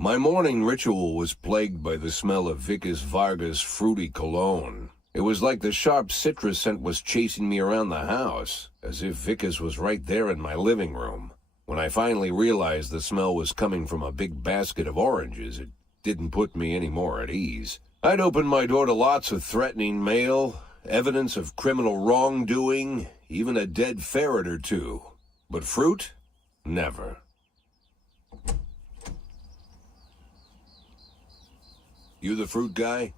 My morning ritual was plagued by the smell of Vickers Vargas' fruity cologne. It was like the sharp citrus scent was chasing me around the house, as if Vickers was right there in my living room. When I finally realized the smell was coming from a big basket of oranges, it didn't put me any more at ease. I'd opened my door to lots of threatening mail, evidence of criminal wrongdoing, even a dead ferret or two. But fruit? Never. You the fruit guy?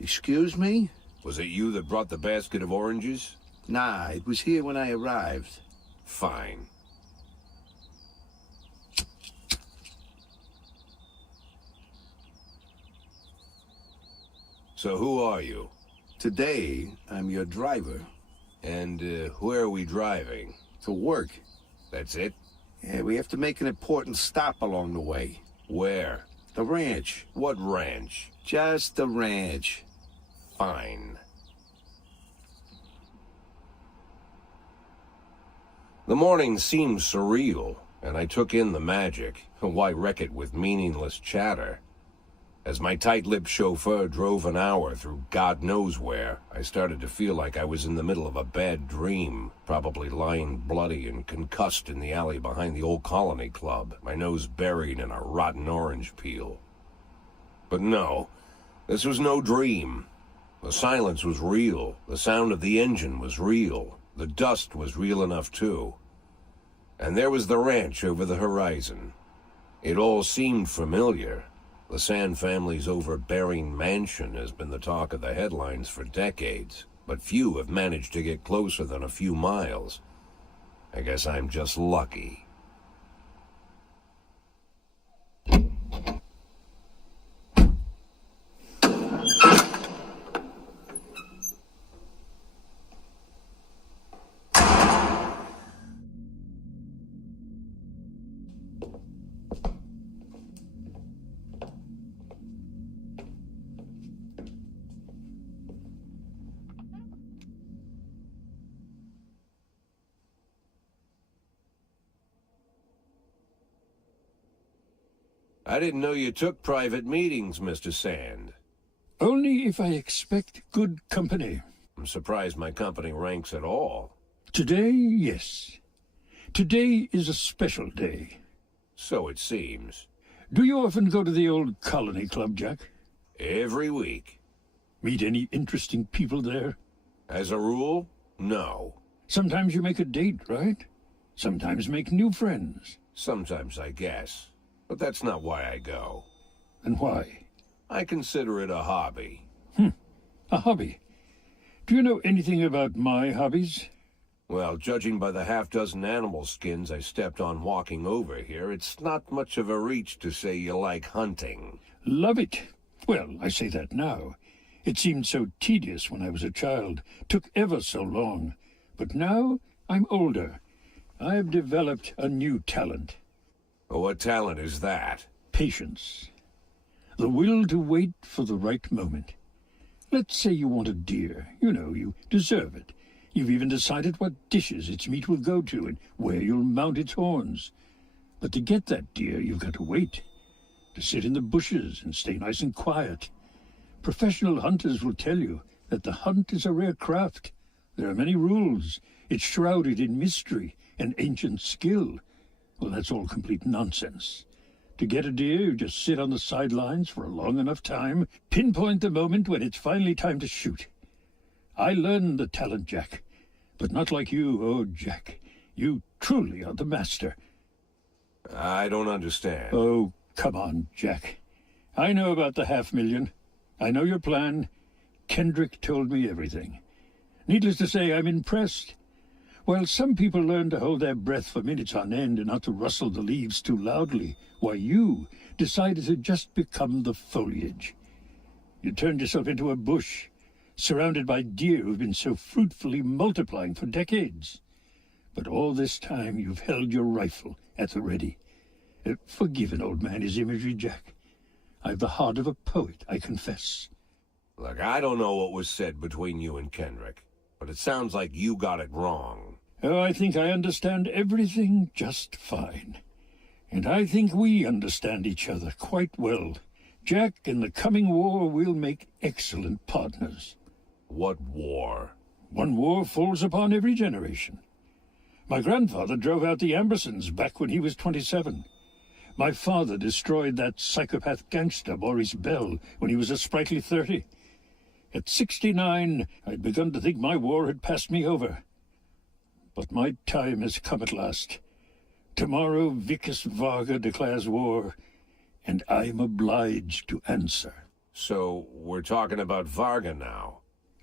Excuse me? Was it you that brought the basket of oranges? Nah, it was here when I arrived. Fine. So who are you? Today, I'm your driver. And where are we driving? To work. That's it? Yeah, we have to make an important stop along the way. Where? The ranch. What ranch? Just the ranch. Fine. The morning seemed surreal, and I took in the magic. Why wreck it with meaningless chatter? As my tight-lipped chauffeur drove an hour through God knows where, I started to feel like I was in the middle of a bad dream, probably lying bloody and concussed in the alley behind the old Colony Club, my nose buried in a rotten orange peel. But no, this was no dream. The silence was real, the sound of the engine was real, the dust was real enough too. And there was the ranch over the horizon. It all seemed familiar. The Sand family's overbearing mansion has been the talk of the headlines for decades, but few have managed to get closer than a few miles. I guess I'm just lucky. I didn't know you took private meetings, Mr. Sand. Only if I expect good company. I'm surprised my company ranks at all. Today, yes. Today is a special day. So it seems. Do you often go to the old Colony Club, Jack? Every week. Meet any interesting people there? As a rule, no. Sometimes you make a date, right? Sometimes make new friends. Sometimes, I guess. But that's not why I go. And why? I consider it a hobby. A hobby. Do you know anything about my hobbies? Well, judging by the half-dozen animal skins I stepped on walking over here, it's not much of a reach to say you like hunting. Love it. Well, I say that now. It seemed so tedious when I was a child. Took ever so long. But now I'm older. I've developed a new talent. What talent is that? Patience. The will to wait for the right moment. Let's say you want a deer. You know, you deserve it. You've even decided what dishes its meat will go to and where you'll mount its horns. But to get that deer, you've got to wait. To sit in the bushes and stay nice and quiet. Professional hunters will tell you that the hunt is a rare craft. There are many rules. It's shrouded in mystery and ancient skill. Well, that's all complete nonsense. To get a deer, you just sit on the sidelines for a long enough time, pinpoint the moment when it's finally time to shoot. I learned the talent, Jack. But not like you, oh, Jack. You truly are the master. I don't understand. Oh, come on, Jack. I know about the $500,000. I know your plan. Kendrick told me everything. Needless to say, I'm impressed. While some people learn to hold their breath for minutes on end and not to rustle the leaves too loudly, why you decided to just become the foliage. You turned yourself into a bush, surrounded by deer who've been so fruitfully multiplying for decades. But all this time you've held your rifle at the ready. Forgive an old man his imagery, Jack. I've the heart of a poet, I confess. Look, I don't know what was said between you and Kendrick, but it sounds like you got it wrong. Oh, I think I understand everything just fine. And I think we understand each other quite well. Jack, in the coming war, we'll make excellent partners. What war? One war falls upon every generation. My grandfather drove out the Ambersons back when he was 27. My father destroyed that psychopath gangster, Maurice Bell, when he was a sprightly 30. At 69, I'd begun to think my war had passed me over. But my time has come at last. Tomorrow, Vicus Varga declares war, and I'm obliged to answer. So, we're talking about Varga now.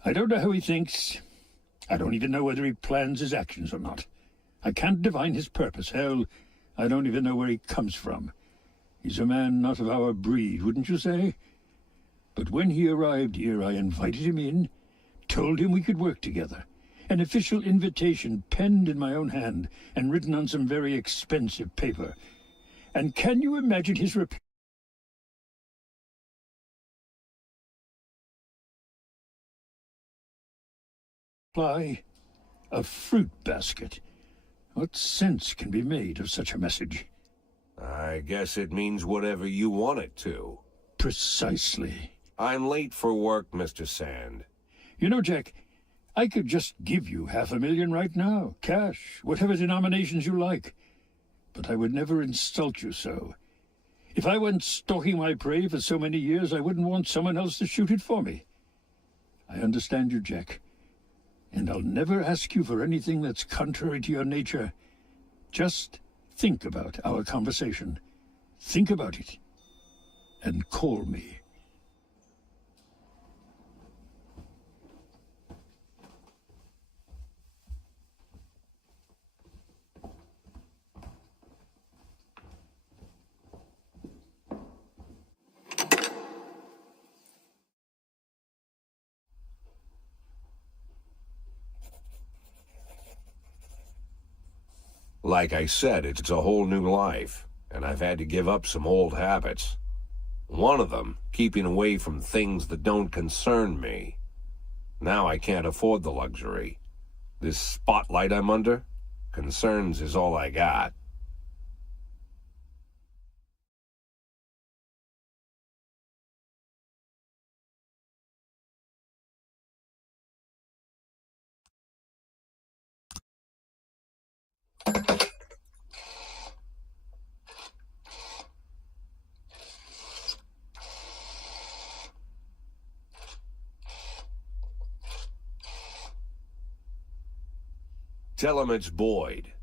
I don't know how he thinks. I don't even know whether he plans his actions or not. I can't divine his purpose. Hell, I don't even know where he comes from. He's a man not of our breed, wouldn't you say? But when he arrived here, I invited him in, told him we could work together. An official invitation penned in my own hand and written on some very expensive paper. And can you imagine his reply? A fruit basket. What sense can be made of such a message? I guess it means whatever you want it to. Precisely. I'm late for work, Mr. Sand. You know, Jack, I could just give you $500,000 right now, cash, whatever denominations you like. But I would never insult you so. If I went stalking my prey for so many years, I wouldn't want someone else to shoot it for me. I understand you, Jack. And I'll never ask you for anything that's contrary to your nature. Just think about our conversation. Think about it. And call me. Like I said, it's a whole new life, and I've had to give up some old habits. One of them, keeping away from things that don't concern me. Now I can't afford the luxury. This spotlight I'm under, concerns is all I got. Tell him it's Boyd.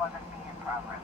311B in progress.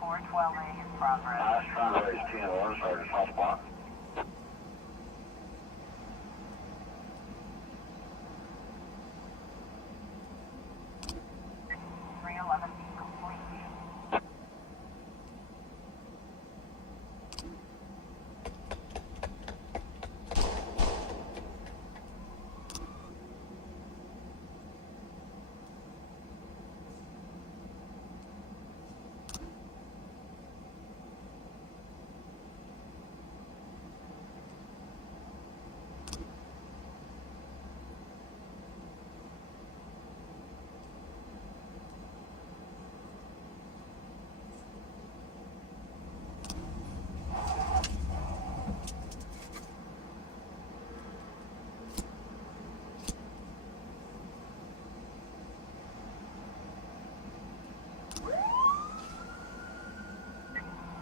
Four 12A in progress. Strawberries, TNR, Sergeant Southpaw. Three 11B complete.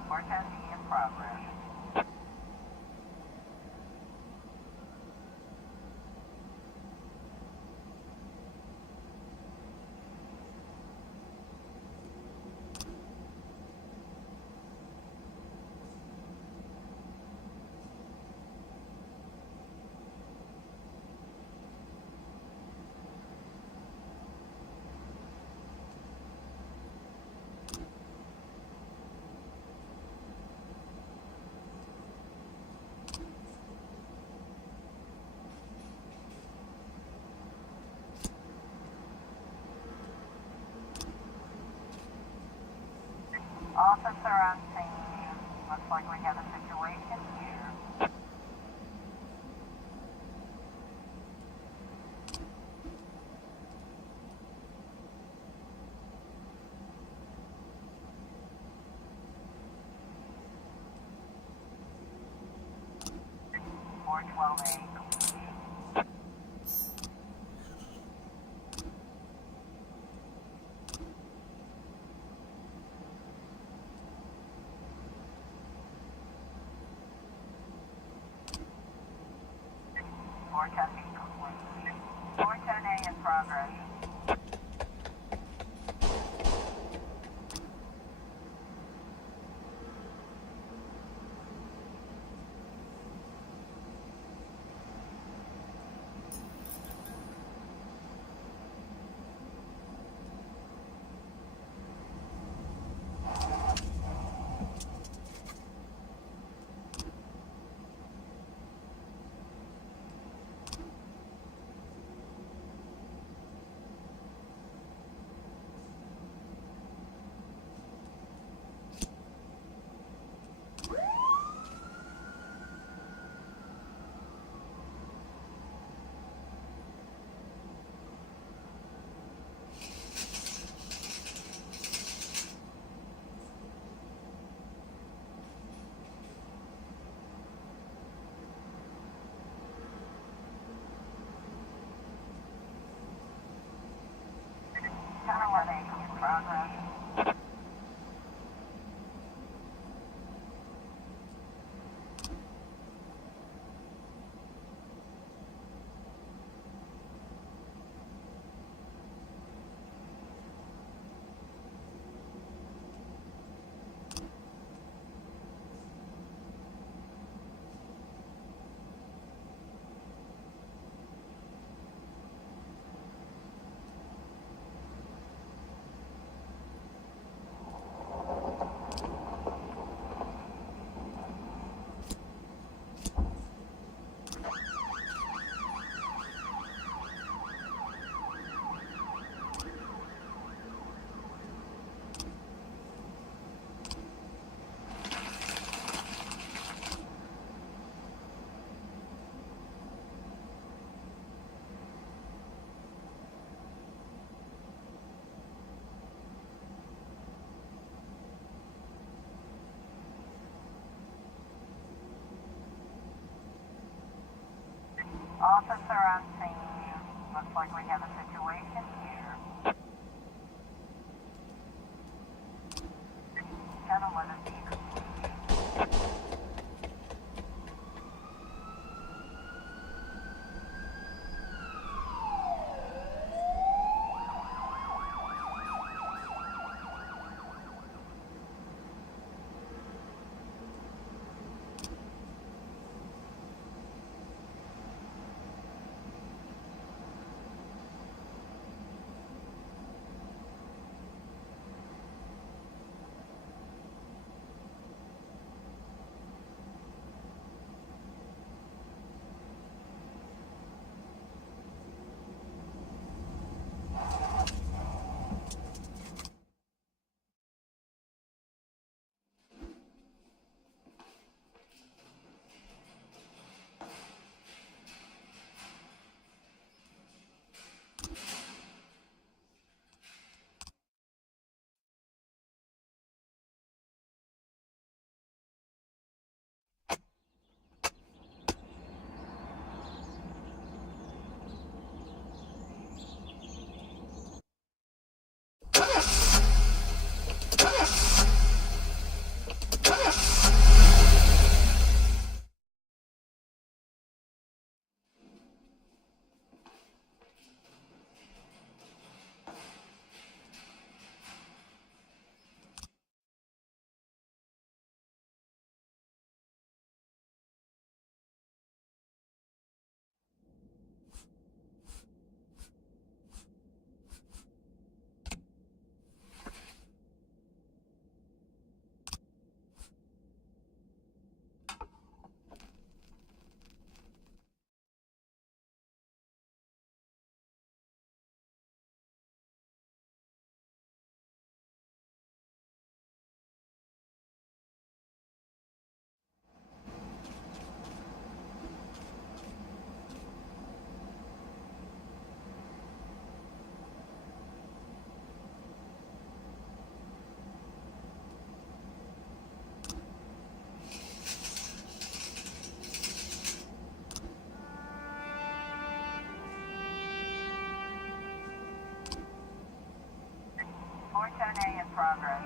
Four 10B in progress. Officer on scene. Looks like we have a situation here. Four 12A complete. Four 10B complete. Four 10A in progress. Officer on scene. Looks like we have a situation here. 1011 Peter. A in progress.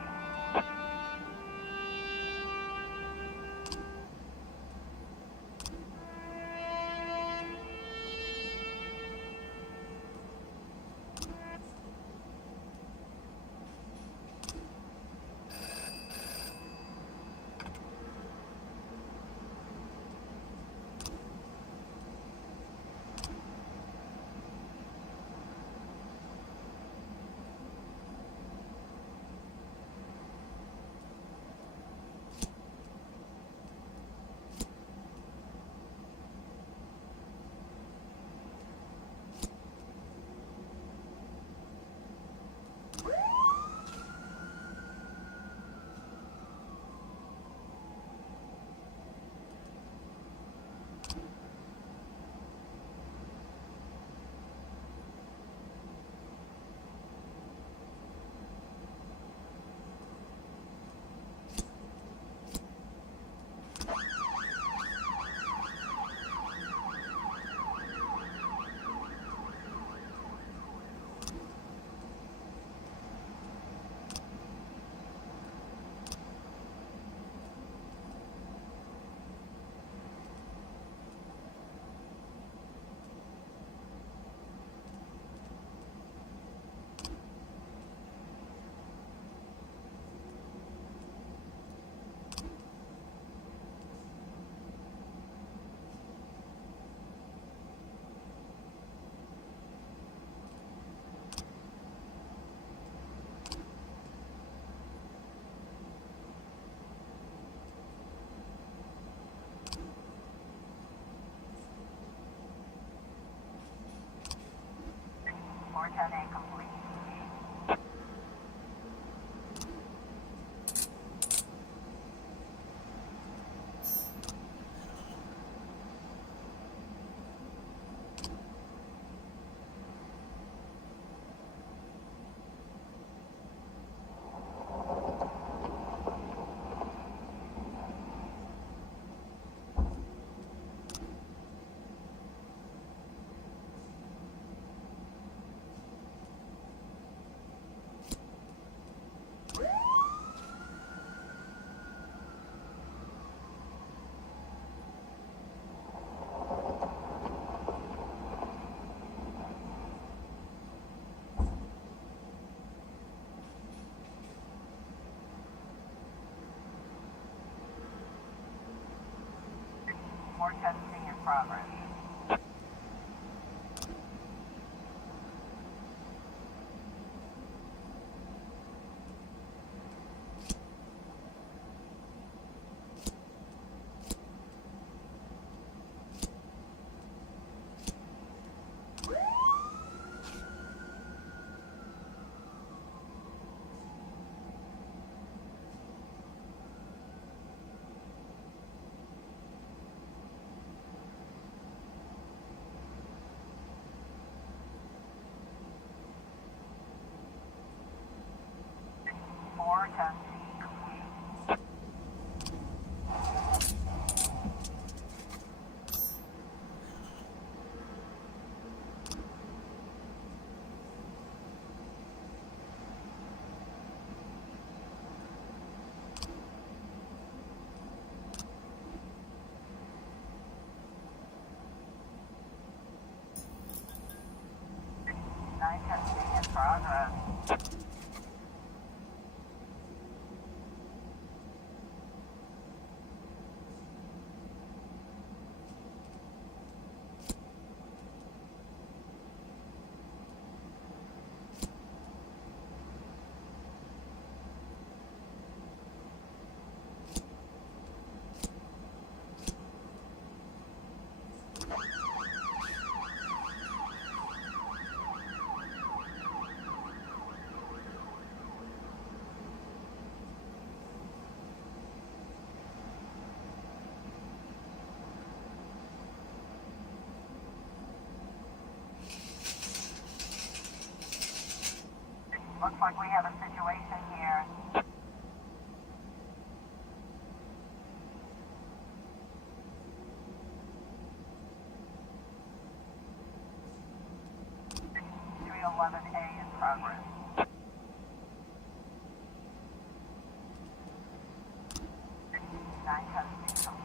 Porton A complete. More testing in progress. More testing complete. Nine testing in progress. Looks like we have a situation here. A in progress. Nine testing complete.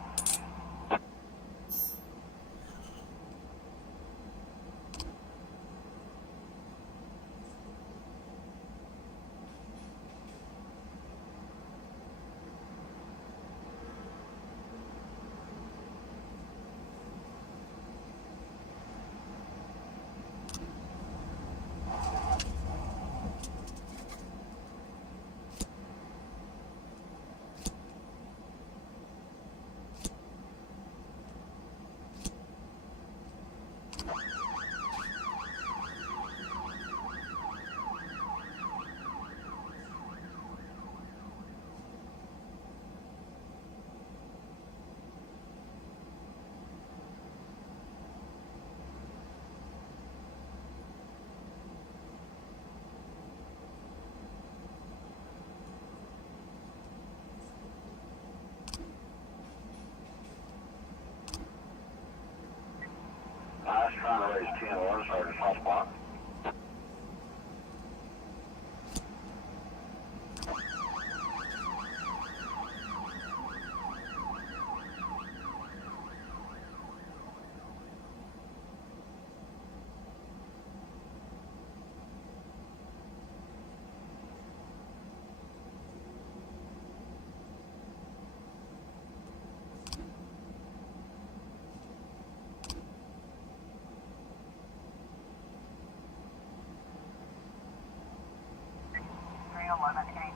I was trying to raise 10 orders, Sergeant Hot Spot.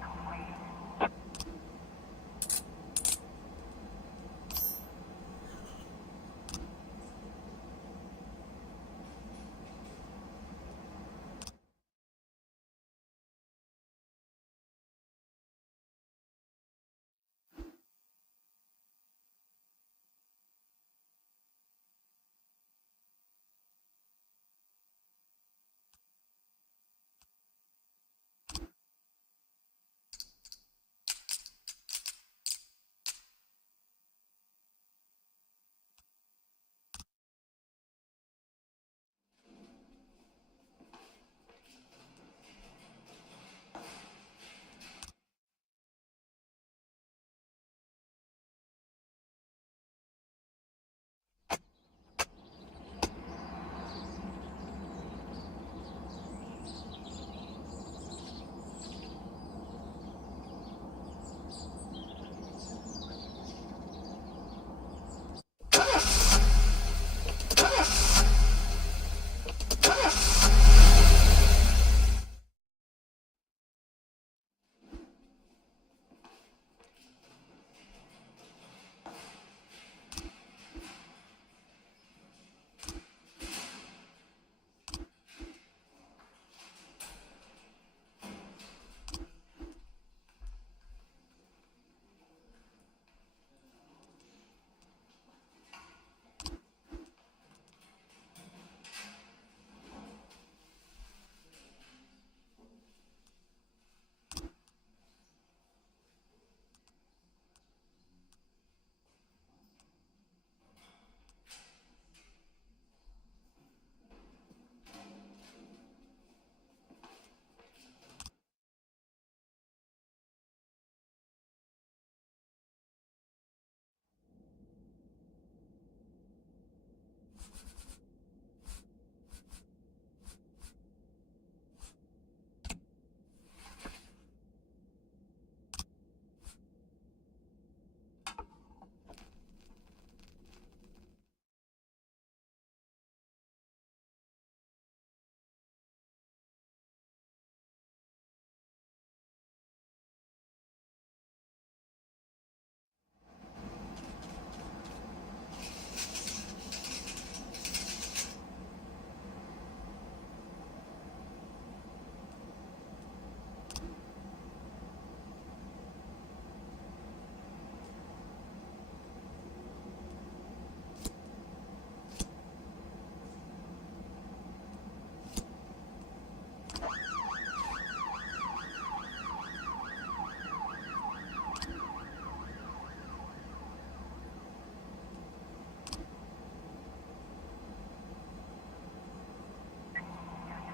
Complete.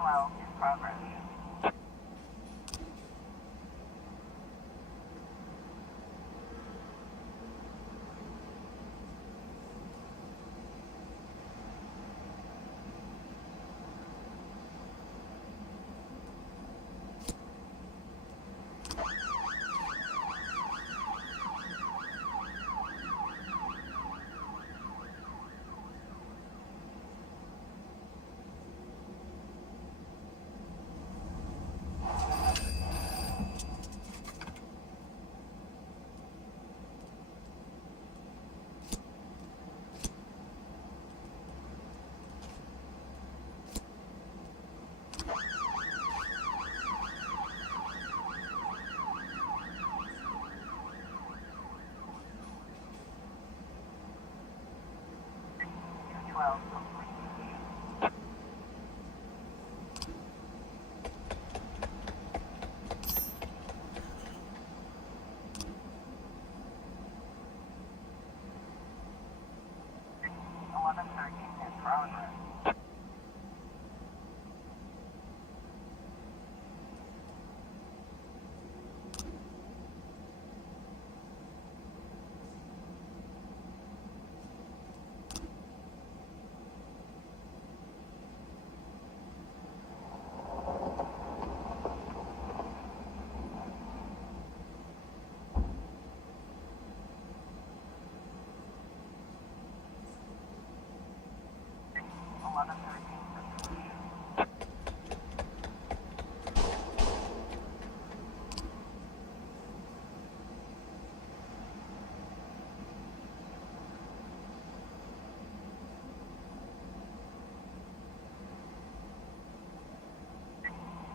212 in progress. In progress.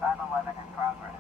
Battle 11 in progress.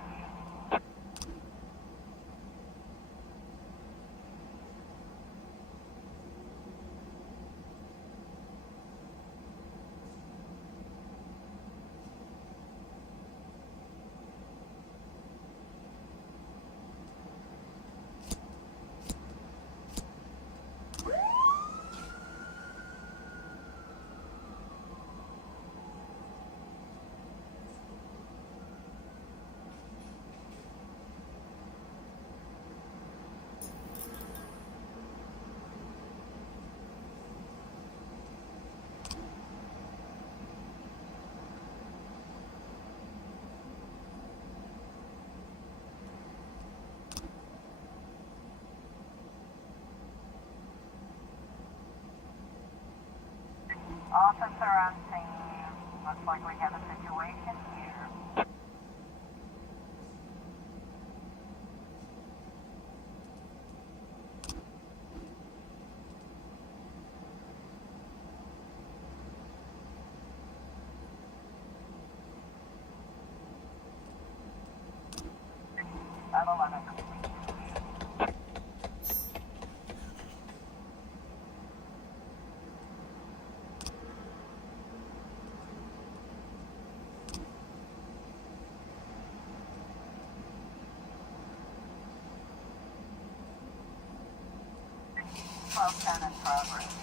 Officer on scene. Looks like we have a situation here. Battle 11 complete. Well, 10 in progress.